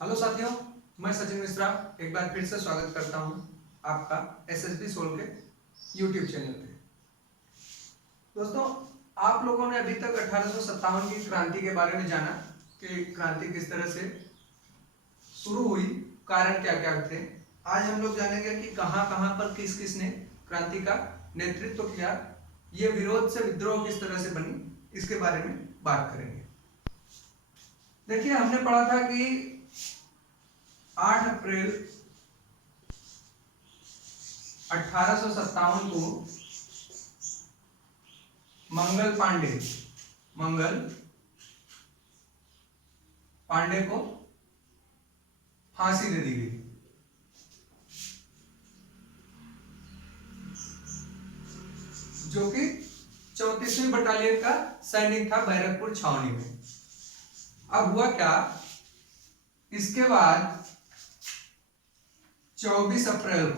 Hello साथियों, मैं सचिन मिश्रा एक बार फिर से स्वागत करता हूं आपका एसएसबी सोल के यूट्यूब चैनल पे। दोस्तों, आप लोगों ने अभी तक 1857 की क्रांति के बारे में जाना कि क्रांति किस तरह से शुरू हुई, कारण क्या क्या थे। आज हम लोग जानेंगे कि कहां कहां पर किस किस ने क्रांति का नेतृत्व किया, ये विरोध से विद्रोह किस तरह से बनी, इसके बारे में बात करेंगे। देखिए, हमने पढ़ा था कि 8 अप्रैल 1857 को मंगल पांडे को फांसी दे दी गई। जो कि 34वीं बटालियन का सैनिक था बैरकपुर छावनी में। अब हुआ क्या, इसके बाद 24 अप्रैल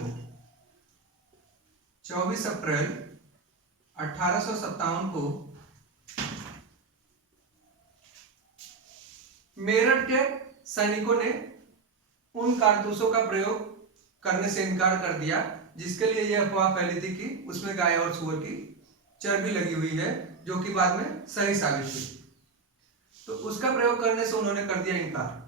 1857 को मेरठ के सैनिकों ने उन कारतूसों का प्रयोग करने से इनकार कर दिया जिसके लिए यह अफवाह फैली थी कि उसमें गाय और सूअर की चर्बी लगी हुई है, जो कि बाद में सही साबित हुई। तो उसका प्रयोग करने से उन्होंने कर दिया इनकार।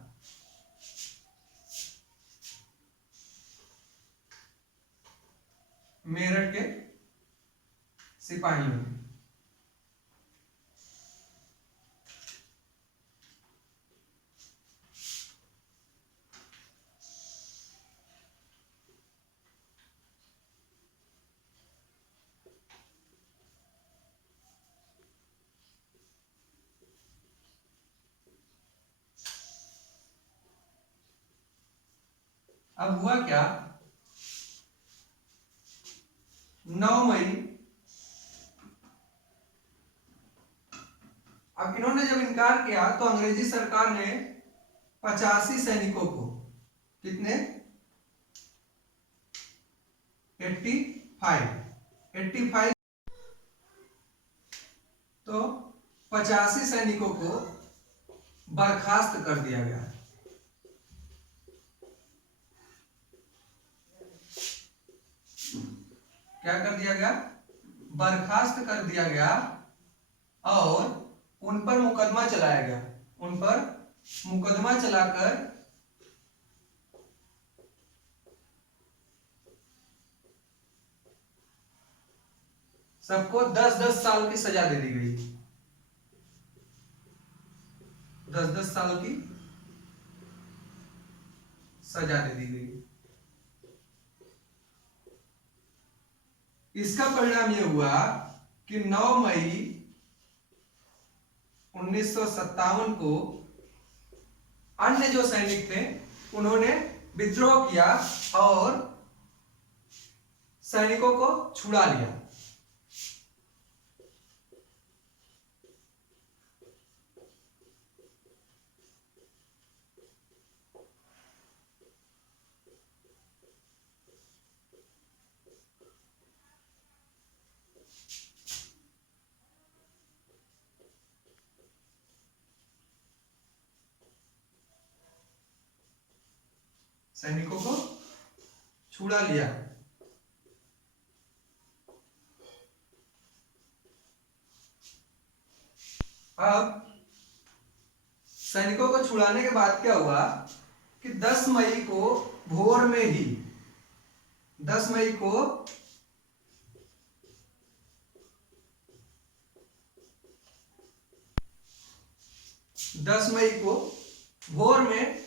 मेरठ के सिपाहियों ने अब हुआ क्या, 9 मई, अब इन्होंने जब इनकार किया तो अंग्रेजी सरकार ने 85 सैनिकों को, कितने, 85 तो 85 सैनिकों को बर्खास्त कर दिया गया। क्या कर दिया गया, बर्खास्त कर दिया गया और उन पर मुकदमा चलाया गया। उन पर मुकदमा चलाकर सबको 10-10 साल की सजा दे दी गई। 10-10 साल की सजा दे दी गई। इसका परिणाम यह हुआ कि 9 मई 1957 को अन्य जो सैनिक थे उन्होंने विद्रोह किया और सैनिकों को छुड़ा लिया। सैनिकों को छुड़ा लिया। अब सैनिकों को छुड़ाने के बाद क्या हुआ कि 10 मई को भोर में ही 10 मई को भोर में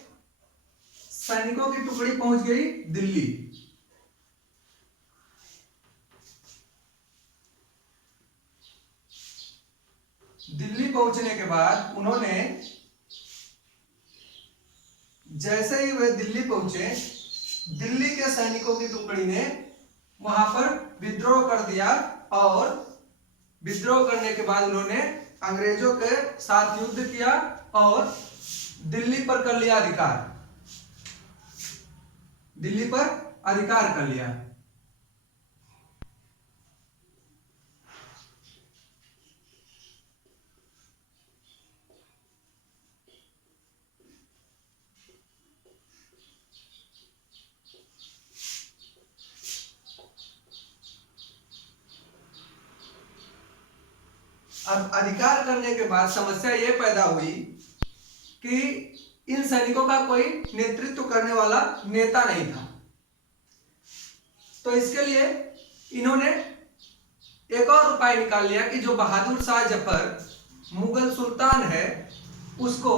सैनिकों की टुकड़ी पहुंच गई दिल्ली। दिल्ली पहुंचने के बाद उन्होंने, जैसे ही वे दिल्ली पहुंचे, दिल्ली के सैनिकों की टुकड़ी ने वहां पर विद्रोह कर दिया और विद्रोह करने के बाद उन्होंने अंग्रेजों के साथ युद्ध किया और दिल्ली पर कर लिया अधिकार। दिल्ली पर अधिकार कर लिया। अब अधिकार करने के बाद समस्या ये पैदा हुई कि इन सैनिकों का कोई नेतृत्व करने वाला नेता नहीं था। तो इसके लिए इन्होंने एक और उपाय निकाल लिया कि जो बहादुर शाह जफर मुगल सुल्तान है उसको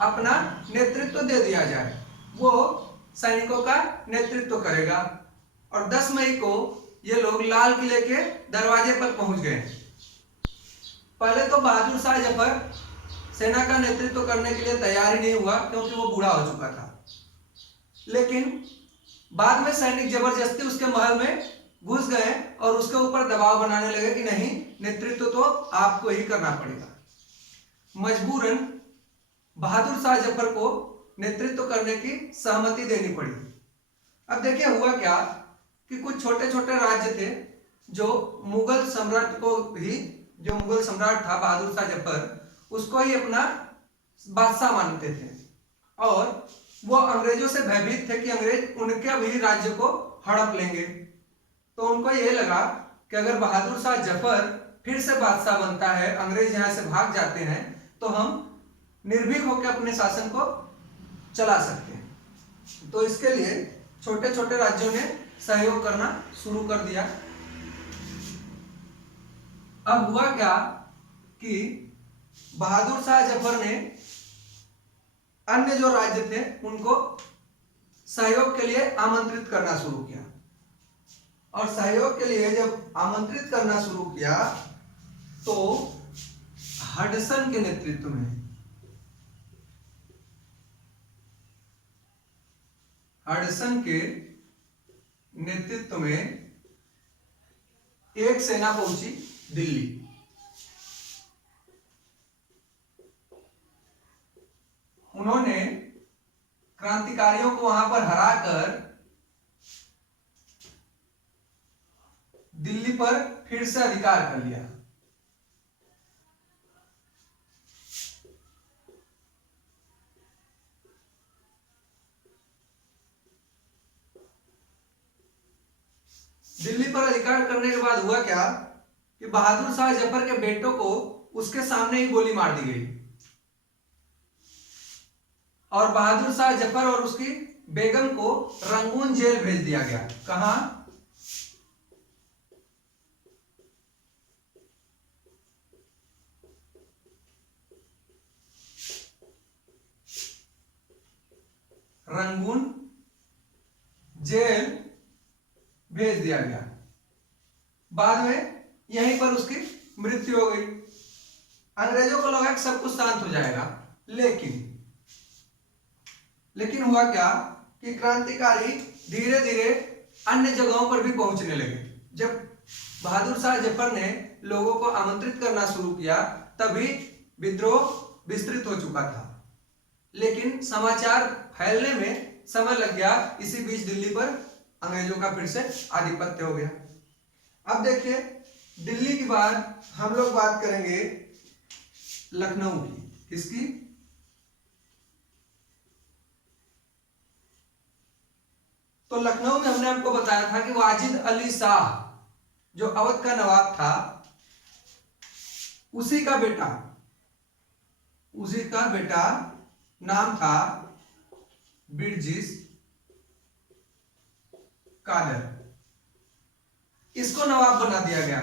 अपना नेतृत्व दे दिया जाए, वो सैनिकों का नेतृत्व करेगा। और 10 मई को ये लोग लाल किले के दरवाजे पर पहुंच गए। पहले तो बहादुर शाह जफर सेना का नेतृत्व करने के लिए तैयार ही नहीं हुआ क्योंकि वो बूढ़ा हो चुका था। लेकिन बाद में सैनिक जबरदस्ती उसके महल में घुस गए और उसके ऊपर दबाव बनाने लगे कि नहीं, नेतृत्व तो आपको ही करना पड़ेगा। मजबूरन बहादुर शाह जफर को नेतृत्व करने की सहमति देनी पड़ी। अब देखिए हुआ क्या कि कुछ छोटे छोटे राज्य थे जो मुगल सम्राट को ही, जो मुगल सम्राट था बहादुर शाह जफर, उसको ही अपना बादशाह मानते थे और वो अंग्रेजों से भयभीत थे कि अंग्रेज उनके भी राज्य को हड़प लेंगे। तो उनको ये लगा कि अगर बहादुर शाह जफर फिर से बादशाह बनता है, अंग्रेज यहाँ से भाग जाते हैं, तो हम निर्भीक होकर अपने शासन को चला सकते हैं। तो इसके लिए छोटे छोटे राज्यों ने सहयोग करना शुरू कर दिया। अब हुआ क्या कि बहादुर शाह जफर ने अन्य जो राज्य थे उनको सहयोग के लिए आमंत्रित करना शुरू किया। और सहयोग के लिए जब आमंत्रित करना शुरू किया तो हडसन के नेतृत्व में, हडसन के नेतृत्व में एक सेना पहुंची दिल्ली। उन्होंने क्रांतिकारियों को वहां पर हराकर दिल्ली पर फिर से अधिकार कर लिया। दिल्ली पर अधिकार करने के बाद हुआ क्या कि बहादुर शाह जफर के बेटों को उसके सामने ही गोली मार दी गई और बहादुर शाह जफर और उसकी बेगम को रंगून जेल भेज दिया गया। कहां? रंगून जेल भेज दिया गया। बाद में यहीं पर उसकी मृत्यु हो गई। अंग्रेजों को लगा कि सब कुछ शांत हो जाएगा, लेकिन हुआ क्या कि क्रांतिकारी धीरे धीरे अन्य जगहों पर भी पहुंचने लगे। जब बहादुर शाह जफर ने लोगों को आमंत्रित करना शुरू किया तभी विद्रोह विस्तृत हो चुका था, लेकिन समाचार फैलने में समय लग गया। इसी बीच दिल्ली पर अंग्रेजों का फिर से आधिपत्य हो गया। अब देखिए दिल्ली के बाद हम लोग बात करेंगे लखनऊ की। किसकी? तो लखनऊ में हमने आपको बताया था कि वाजिद अली शाह जो अवध का नवाब था, उसी का बेटा नाम था बिरजिस कादर। इसको नवाब बना दिया गया।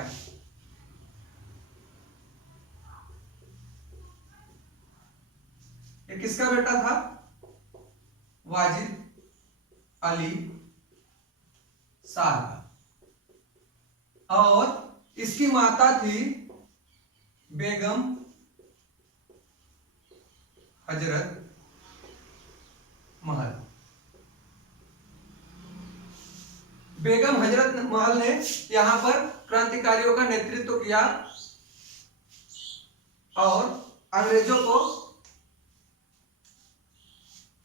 ये किसका बेटा था? वाजिद अली शाह का। और इसकी माता थी बेगम हजरत महल। बेगम हजरत महल ने यहां पर क्रांतिकारियों का नेतृत्व किया और अंग्रेजों को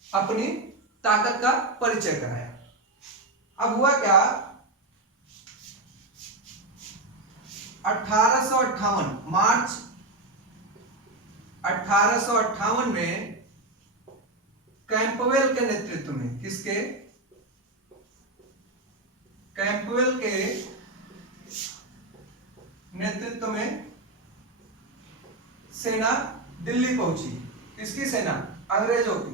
अपनी ताकत का परिचय कराया। अब हुआ क्या? 1858 मार्च 1858 में कैंपवेल के नेतृत्व में, किसके? कैंपवेल के नेतृत्व में सेना दिल्ली पहुंची। किसकी सेना? अंग्रेजों की।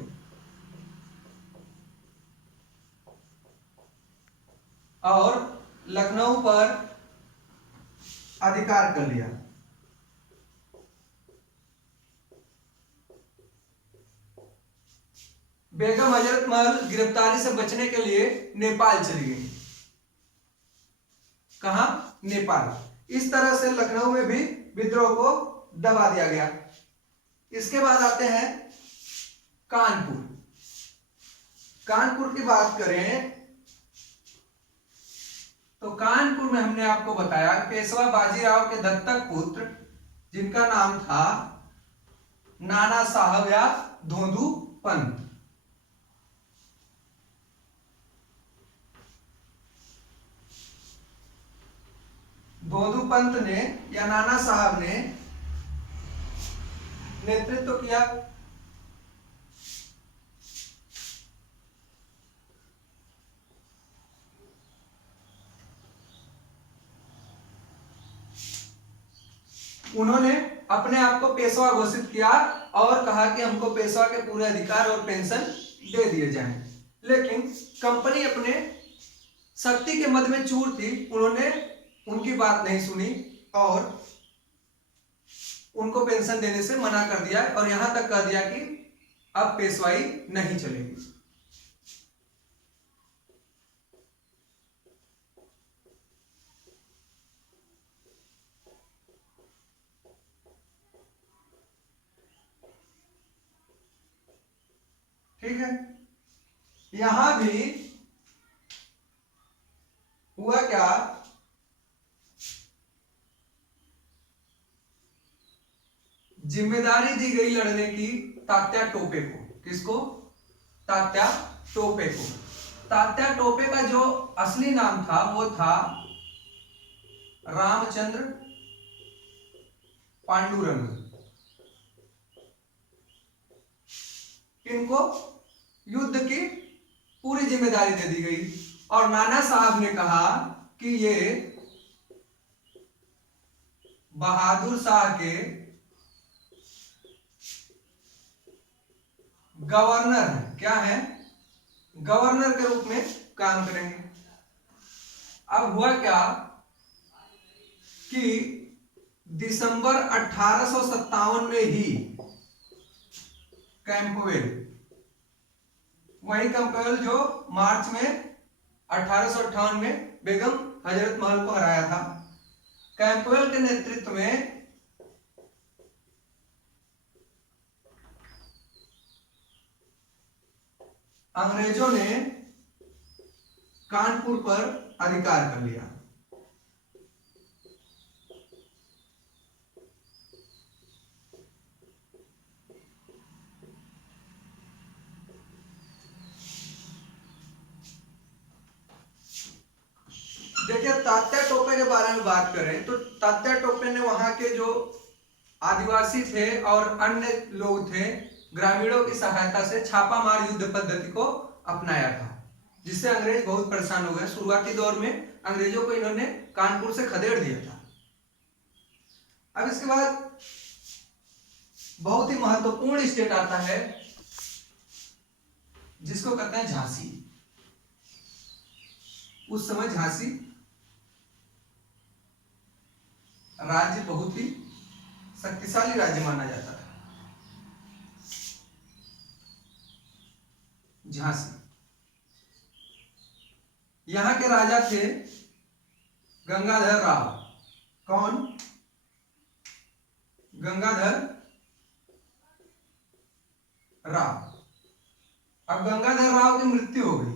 और लखनऊ पर अधिकार कर लिया। बेगम हजरत महल गिरफ्तारी से बचने के लिए नेपाल चली गई। कहां? नेपाल। इस तरह से लखनऊ में भी विद्रोह को दबा दिया गया। इसके बाद आते हैं कानपुर। कानपुर की बात करें तो कानपुर में हमने आपको बताया पेशवा बाजीराव के दत्तक पुत्र जिनका नाम था नाना साहब या धोंदू पंत। धोंदू पंत ने या नाना साहब ने नेतृत्व किया। उन्होंने अपने आप को पेशवा घोषित किया और कहा कि हमको पेशवा के पूरे अधिकार और पेंशन दे दिए जाएं। लेकिन कंपनी अपने शक्ति के मद में चूर थी, उन्होंने उनकी बात नहीं सुनी और उनको पेंशन देने से मना कर दिया और यहां तक कह दिया कि अब पेशवाई नहीं चलेगी। ठीक है, यहां भी हुआ क्या? जिम्मेदारी दी गई लड़ने की तात्या टोपे को। किसको? तात्या टोपे को। तात्या टोपे का जो असली नाम था वो था रामचंद्र पांडुरंग। इनको युद्ध की पूरी जिम्मेदारी दे दी गई और नाना साहब ने कहा कि ये बहादुर शाह के गवर्नर है। क्या है? गवर्नर के रूप में काम करेंगे। अब हुआ क्या कि दिसंबर 1857 में ही कैंपवेल, वही कैंपवेल जो मार्च में 1858 में बेगम हजरत महल को हराया था, कैंपवेल के नेतृत्व में अंग्रेजों ने कानपुर पर अधिकार कर लिया। देखिए, तात्या टोपे के बारे में बात करें तो तात्या टोपे ने वहां के जो आदिवासी थे और अन्य लोग थे, ग्रामीणों की सहायता से छापामार युद्ध पद्धति को अपनाया था, जिससे अंग्रेज बहुत परेशान हो गए। शुरुआती दौर में अंग्रेजों को इन्होंने कानपुर से खदेड़ दिया था। अब इसके बाद बहुत ही महत्वपूर्ण स्टेट आता है जिसको कहते हैं झांसी। उस समय झांसी राज्य बहुत ही शक्तिशाली राज्य माना जाता था। झांसी, यहां के राजा थे गंगाधर राव। कौन? गंगाधर राव। अब गंगाधर राव की मृत्यु हो गई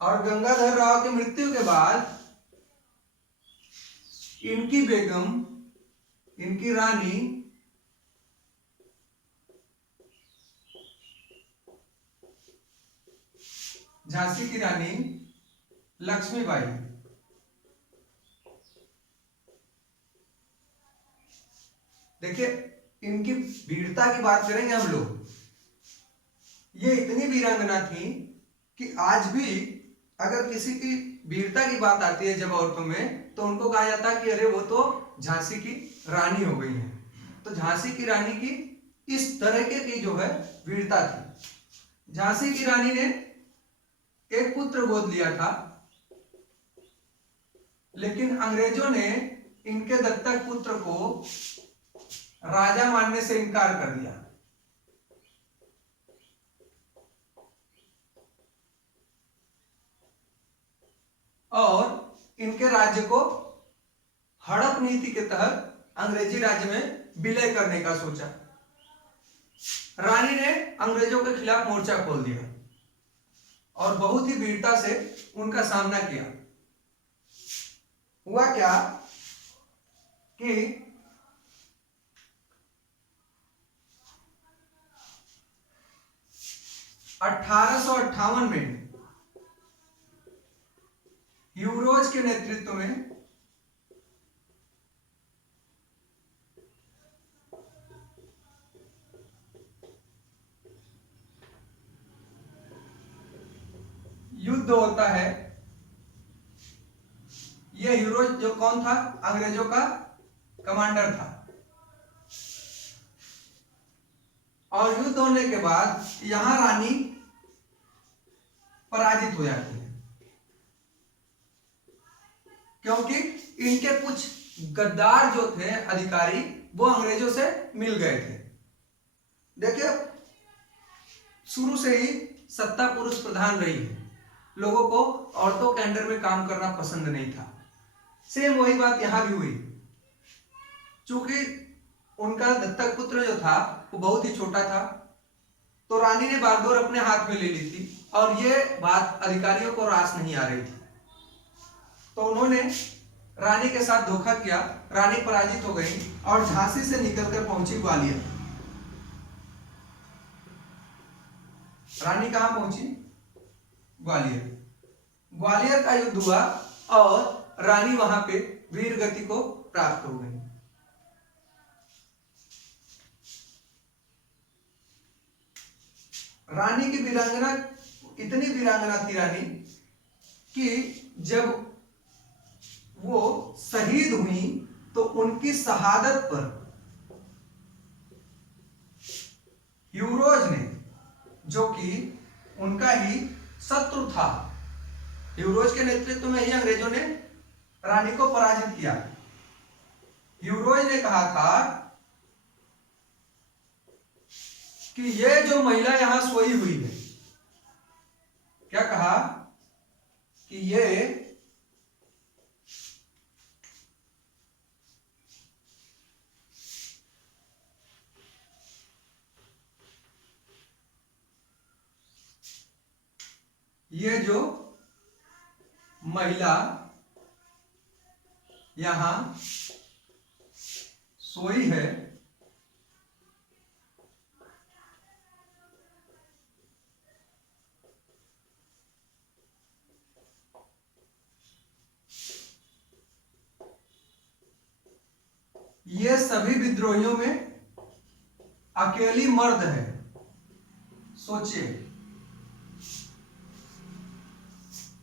और गंगाधर राव की मृत्यु के बाद इनकी बेगम, इनकी रानी झांसी की रानी लक्ष्मीबाई देखिए, इनकी वीरता की बात करेंगे हम लोग। ये इतनी वीरांगना थी कि आज भी अगर किसी की वीरता की बात आती है जब औरतों में, तो उनको कहा जाता है कि अरे वो तो झांसी की रानी हो गई है। तो झांसी की रानी की इस तरीके की जो है वीरता थी। झांसी की रानी ने एक पुत्र गोद लिया था, लेकिन अंग्रेजों ने इनके दत्तक पुत्र को राजा मानने से इनकार कर दिया। और इनके राज्य को हड़प नीति के तहत अंग्रेजी राज्य में विलय करने का सोचा। रानी ने अंग्रेजों के खिलाफ मोर्चा खोल दिया और बहुत ही वीरता से उनका सामना किया। हुआ क्या कि 1858 में ह्यूरोज के नेतृत्व में युद्ध होता है। यह ह्यूरोज जो कौन था? अंग्रेजों का कमांडर था। और युद्ध होने के बाद यहां रानी पराजित हो जाती है, क्योंकि इनके कुछ गद्दार जो थे अधिकारी वो अंग्रेजों से मिल गए थे। देखिए, शुरू से ही सत्ता पुरुष प्रधान रही है, लोगों को औरतों के अंडर में काम करना पसंद नहीं था। सेम वही बात यहां भी हुई। चूंकि उनका दत्तक पुत्र जो था वो बहुत ही छोटा था, तो रानी ने बागडोर अपने हाथ में ले ली थी और ये बात अधिकारियों को रास नहीं आ रही थी। तो उन्होंने रानी के साथ धोखा किया। रानी पराजित हो गई और झांसी से निकलकर पहुंची ग्वालियर। रानी कहां पहुंची? ग्वालियर। ग्वालियर का युद्ध हुआ और रानी वहां पे वीर गति को प्राप्त हो गई। रानी की वीरांगना, इतनी वीरांगना थी रानी कि जब वो शहीद हुई तो उनकी शहादत पर ह्यूरोज ने, जो कि उनका ही शत्रु था, ह्यूरोज के नेतृत्व में ही अंग्रेजों ने रानी को पराजित किया। ह्यूरोज ने कहा था कि ये जो महिला यहां सोई हुई है, क्या कहा कि ये जो महिला यहां सोई है, ये सभी विद्रोहियों में अकेली मर्द है। सोचिए,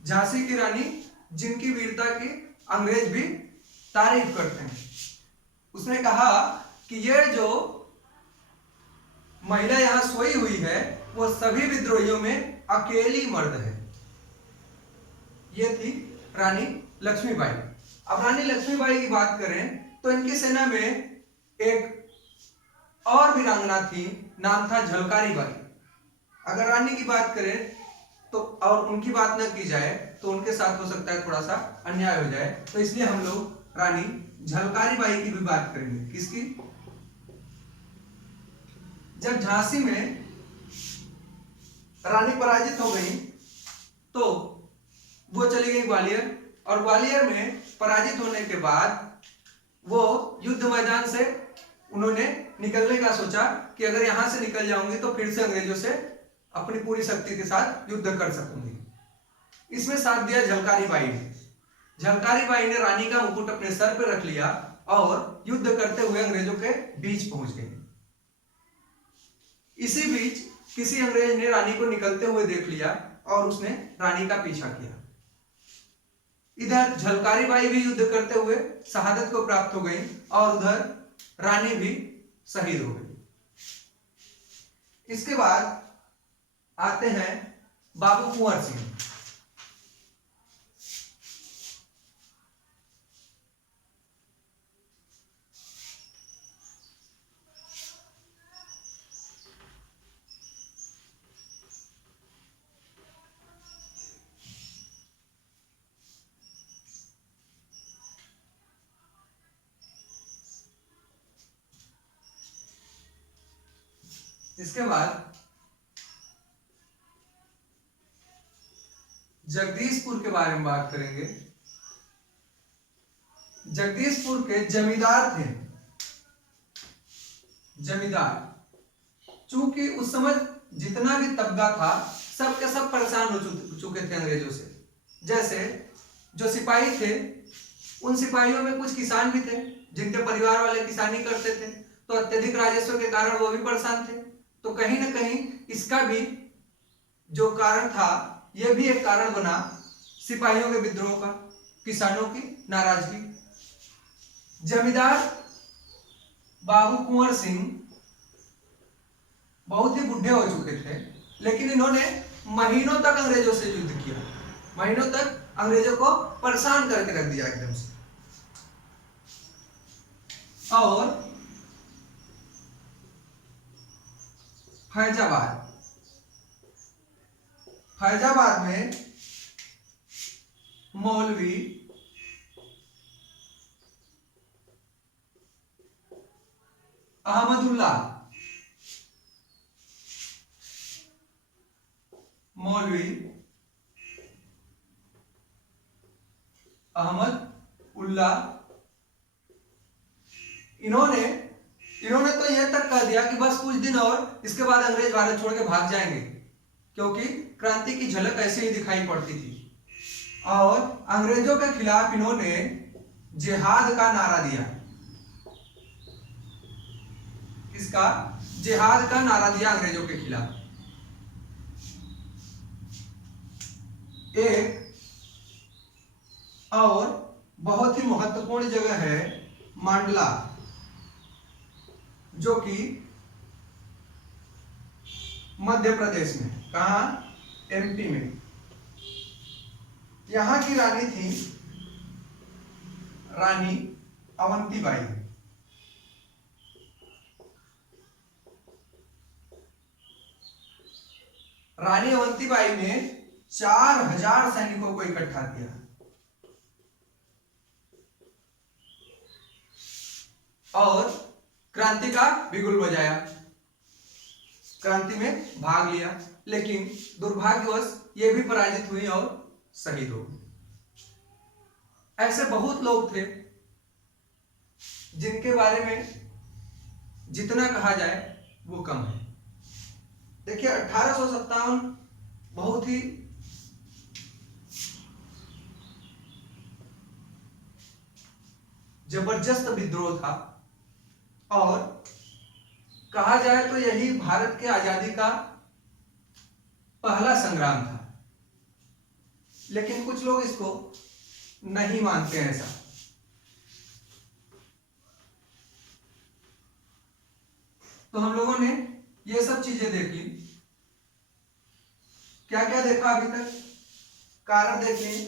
झांसी की रानी जिनकी वीरता की अंग्रेज भी तारीफ करते हैं, उसने कहा कि ये जो महिला यहां सोई हुई है वो सभी विद्रोहियों में अकेली मर्द है। ये थी रानी लक्ष्मीबाई। अब रानी लक्ष्मीबाई की बात करें तो इनकी सेना में एक और वीरांगना थी, नाम था झलकारी बाई। अगर रानी की बात करें तो और उनकी बात न की जाए तो उनके साथ हो सकता है थोड़ा सा अन्याय हो जाए, तो इसलिए हम लोग रानी झलकारी बाई की भी बात करेंगे। किसकी? जब झांसी में रानी पराजित हो गई तो वो चली गई ग्वालियर, और ग्वालियर में पराजित होने के बाद वो युद्ध मैदान से उन्होंने निकलने का सोचा कि अगर यहां से निकल जाऊंगी तो फिर से अंग्रेजों से अपनी पूरी शक्ति के साथ युद्ध कर सकूंगी। इसमें साथ दिया झलकारी बाई ने। झलकारी बाई ने रानी का मुकुट अपने सर पर रख लिया और युद्ध करते हुए अंग्रेजों के बीच पहुंच गई। इसी बीच किसी अंग्रेज ने रानी को निकलते हुए देख लिया और उसने रानी का पीछा किया। इधर झलकारी बाई भी युद्ध करते हुए शहादत को प्राप्त हो गई और उधर रानी भी शहीद हो गए। इसके बाद आते हैं बाबू कुंवर सिंह। इसके बाद जगदीशपुर के बारे में बात करेंगे। जगदीशपुर के जमींदार थे, जमींदार। चूंकि उस समय जितना भी तबका था सब के सब परेशान हो चुके थे अंग्रेजों से। जैसे जो सिपाही थे, उन सिपाहियों में कुछ किसान भी थे जिनके परिवार वाले किसानी करते थे, तो अत्यधिक राजस्व के कारण वो भी परेशान थे। तो कहीं ना कहीं इसका भी जो कारण था, यह भी एक कारण बना सिपाहियों के विद्रोह का, किसानों की नाराजगी। जमींदार बाबू कुंवर सिंह बहुत ही बुढ़े हो चुके थे, लेकिन इन्होंने महीनों तक अंग्रेजों से युद्ध किया, महीनों तक अंग्रेजों को परेशान करके रख दिया एकदम से। और फैजाबाद में मौलवी अहमदुल्लाह, मौलवी अहमद उल्लाह, इन्होंने तो यह तक कह दिया कि बस कुछ दिन और, इसके बाद अंग्रेज भारत छोड़ के भाग जाएंगे, क्योंकि क्रांति की झलक ऐसे ही दिखाई पड़ती थी। और अंग्रेजों के खिलाफ इन्होंने जिहाद का नारा दिया। किसका? जिहाद का नारा दिया अंग्रेजों के खिलाफ। एक और बहुत ही महत्वपूर्ण जगह है मांडला, जो कि मध्य प्रदेश में, कहा? एमपी में। यहां की रानी थी रानी अवंतीबाई। रानी अवंतीबाई ने 4000 सैनिकों को इकट्ठा किया और क्रांति का बिगुल बजाया, क्रांति में भाग लिया। लेकिन दुर्भाग्यवश ये भी पराजित हुई और शहीद हो गई। ऐसे बहुत लोग थे जिनके बारे में जितना कहा जाए वो कम है। देखिए 1857 बहुत ही जबरदस्त विद्रोह था और कहा जाए तो यही भारत के आजादी का पहला संग्राम था। लेकिन कुछ लोग इसको नहीं मानते हैं ऐसा। तो हम लोगों ने ये सब चीजें देख ली। क्या क्या देखा अभी तक? कारण देख लिए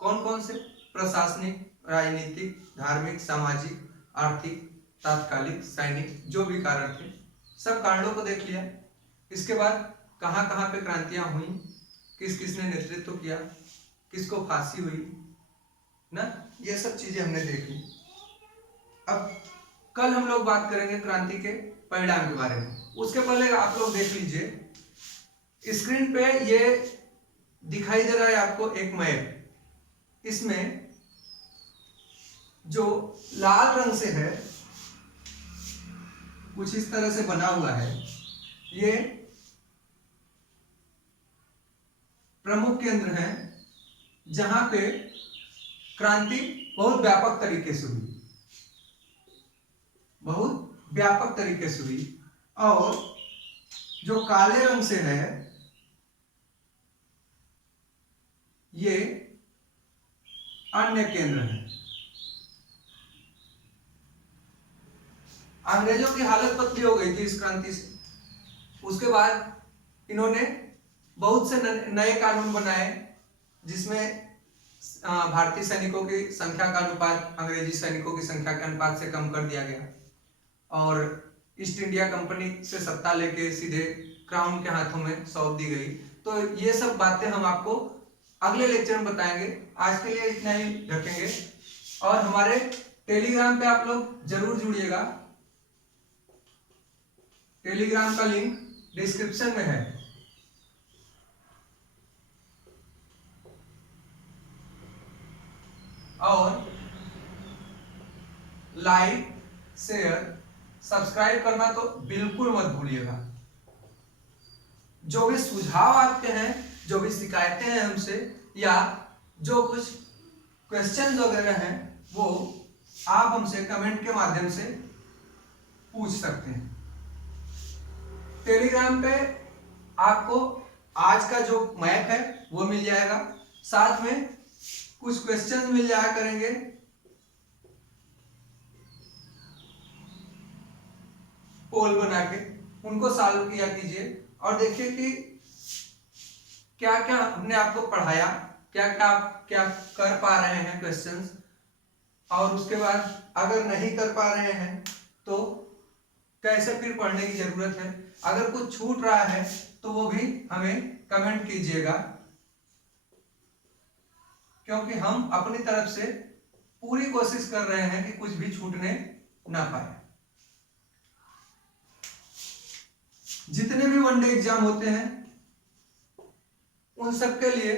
कौन कौन से? प्रशासनिक, राजनीतिक, धार्मिक, सामाजिक, आर्थिक, तात्कालिक, सैनिक, जो भी कारण थे सब कारणों को देख लिया। इसके बाद कहां कहां पे क्रांतियां हुई, किस किसने नेतृत्व किया, किसको फांसी हुई ना, ये सब चीजें हमने देख ली। अब कल हम लोग बात करेंगे क्रांति के परिणाम के बारे में। उसके पहले आप लोग देख लीजिए स्क्रीन पे ये दिखाई दे रहा है आपको एक मैप। इसमें जो लाल रंग से है कुछ इस तरह से बना हुआ है, ये प्रमुख केंद्र हैं जहां पे क्रांति बहुत व्यापक तरीके से हुई, बहुत व्यापक तरीके से हुई। और जो काले रंग से है ये अन्य केंद्र है। अंग्रेजों की हालत पतली हो गई थी इस क्रांति से। उसके बाद इन्होंने बहुत से नए कानून बनाए, जिसमें भारतीय सैनिकों की संख्या का अनुपात अंग्रेजी सैनिकों की संख्या के अनुपात से कम कर दिया गया, और ईस्ट इंडिया कंपनी से सत्ता लेके सीधे क्राउन के हाथों में सौंप दी गई। तो ये सब बातें हम आपको अगले लेक्चर में बताएंगे। आज के लिए इतना ही रखेंगे, और हमारे टेलीग्राम पे आप लोग जरूर जुड़िएगा। टेलीग्राम का लिंक डिस्क्रिप्शन में है। और लाइक, शेयर, सब्सक्राइब करना तो बिल्कुल मत भूलिएगा। जो भी सुझाव आपके हैं, जो भी शिकायतें हैं हमसे, या जो कुछ क्वेश्चन वगैरह हैं, वो आप हमसे कमेंट के माध्यम से पूछ सकते हैं। टेलीग्राम पे आपको आज का जो मैप है वो मिल जाएगा, साथ में कुछ क्वेश्चन मिल जाया करेंगे। पोल बना के उनको सॉल्व किया कीजिए, और देखिए कि क्या क्या हमने आपको पढ़ाया, क्या क्या आप क्या कर पा रहे हैं क्वेश्चंस, और उसके बाद अगर नहीं कर पा रहे हैं तो कैसे फिर पढ़ने की जरूरत है। अगर कुछ छूट रहा है तो वो भी हमें कमेंट कीजिएगा, क्योंकि हम अपनी तरफ से पूरी कोशिश कर रहे हैं कि कुछ भी छूटने ना पाए। जितने भी वनडे एग्जाम होते हैं उन सब के लिए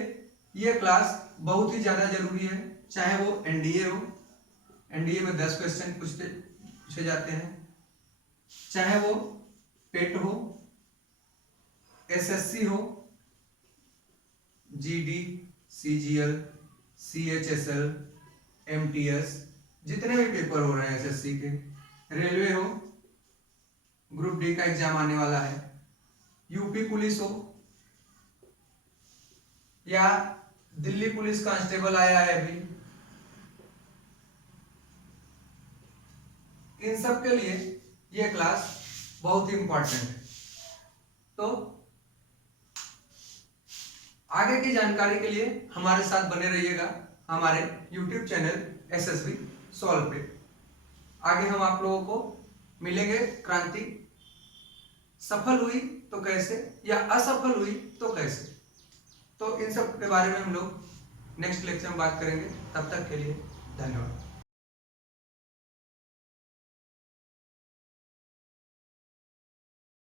ये क्लास बहुत ही ज्यादा जरूरी है, चाहे वो एनडीए हो, एनडीए में 10 क्वेश्चन पूछे जाते हैं, चाहे वो पेट हो, एसएससी हो, जीडी, सीजीएल, सीएचएसएल, एमटीएस, जितने भी पेपर हो रहे हैं एसएससी के, रेलवे हो, ग्रुप डी का एग्जाम आने वाला है, यूपी पुलिस हो, या दिल्ली पुलिस कांस्टेबल आया है अभी, इन सब के लिए ये क्लास बहुत ही इंपॉर्टेंट है। तो आगे की जानकारी के लिए हमारे साथ बने रहिएगा हमारे YouTube चैनल एसएसबी सॉल्व पे। आगे हम आप लोगों को मिलेंगे। क्रांति सफल हुई तो कैसे, या असफल हुई तो कैसे, तो इन सब के बारे में हम लोग नेक्स्ट लेक्चर में बात करेंगे। तब तक के लिए धन्यवाद।